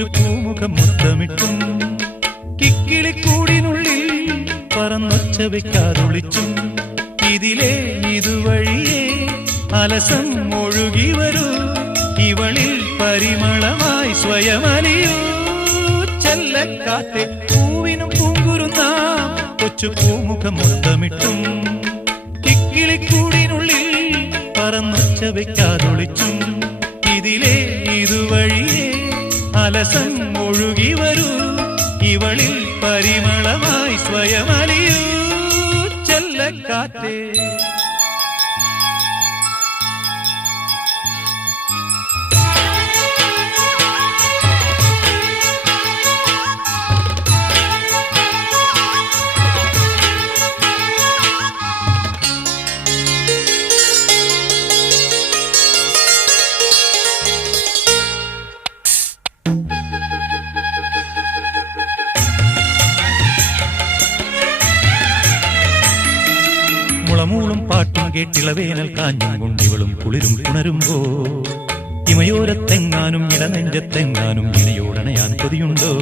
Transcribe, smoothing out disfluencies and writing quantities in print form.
കൊച്ചു പൂമുഖം മുത്തമിട്ടും കിക്കിളിക്കൂടിനുള്ളിൽ പറന്നൊച്ച വെക്കാതൊളിച്ചും ഇതിലേ ഇതുവഴിയേ അലസം ഒഴുകി വരൂ ഇവളിൽ പരിമളമായി സ്വയമലിയൂ ചെല്ലക്കാത്തെ പൂവിനും പൂങ്കുരുന്ന കൊച്ചു പൂമുഖം മുത്തമിട്ടും കിക്കിളിക്കൂടിനുള്ളിൽ പറന്നൊച്ച വെക്കാതൊളിച്ചും ഇതിലേ ഇതുവഴിയേ അലസം ഒഴുകി വരൂ ഇവളിൽ പരിമളമായി സ്വയമലിയൂ ചെല്ലക്കാറ്റേ മുളമൂളും പാട്ടും കേട്ടിളവേനൽ കാഞ്ഞും കൊണ്ടിവളും കുളിരും പുണരുമ്പോ ഇമയോരത്തെങ്ങാനും ഇടനെഞ്ചത്തെങ്ങാനും ഇണയോടണയാൻ കൊതിയുണ്ടോ